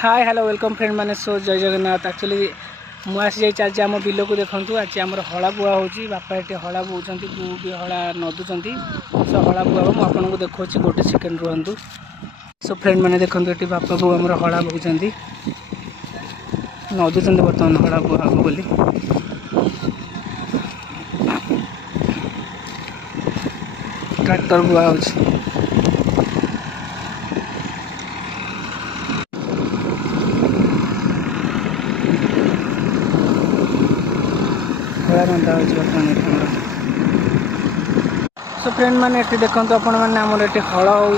Hi hello welcome friend मैंने सो जय Jagannath. Actually मुझे आज आम बिल को देखूँ आज आम हला बुआ हो बापा ये हला बोच बो भी हला नदुंट सो हला बुआ मुझे आपको देखा गोटे सेकेंड रुहतु। सो फ्रेंड मैंने देखो ये बापा बो आम हला बोच नदुंट बर्तमान हला बुआ हम बोली ट्रैक्टर बुआ हो बंधा हो बर्तमान। सो फ्रेंड मैंने देखो आपण मैंने आमर ये हल हो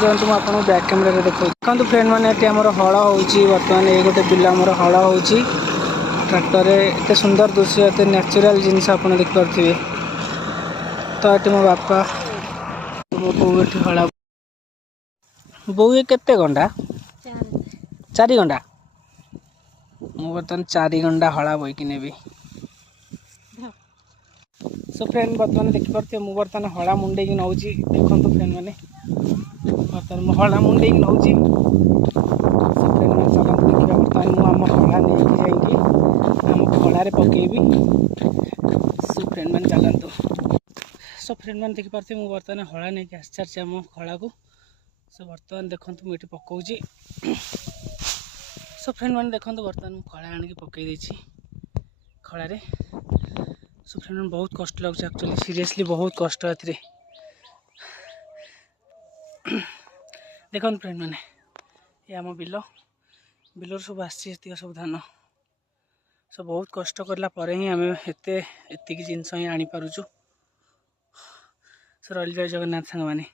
जो मुझे बैक कैमेरा देखो देखो फ्रेंड मैंने ये हल हो बर्तमान ये गोटे बिल आमर हल हो ट्रैक्टर एत सुंदर दृश्य एत नेचुरल जिनस आप देखिपे। तो ये मो बापा मो बो ये हला बो ये केते घंटा 4 घंटा मु बर्तमान 4 घंटा हला बोईकी नेबी। सो फ्रेंड बर्तमान देखिपे मुझे बर्तमान हला मुंडे की नौ देखो फ्रेंड मैंने बर्तमान हला मुंडे की नौ। सो फ्रेंड मैंने चलते देखा बर्तमान मुझे हला नहीं आम खड़े पकेबी। सो फ्रेंड मैंने चलतु। सो फ्रेंड मैंने देखिपे मुझे बर्तमान हला नहीं आसी सारी आम खड़ा को। सो बर्तमान देखो मुझे पकाऊँगी। सो फ्रेंड मैंने देखो बर्तमान खड़ा आनिक पकई खड़े। सो फ्रेंड बहुत कष्ट लगे एक्चुअली सीरियसली बहुत कष्ट ए देखो फ्रेंड मैंने ये आम बिल बिलर सब आसी सब धान सब बहुत कष्ट करला ही आम एत जिनस ही आनी पारुचु। सो रही जय जगन्नाथ सांग माने।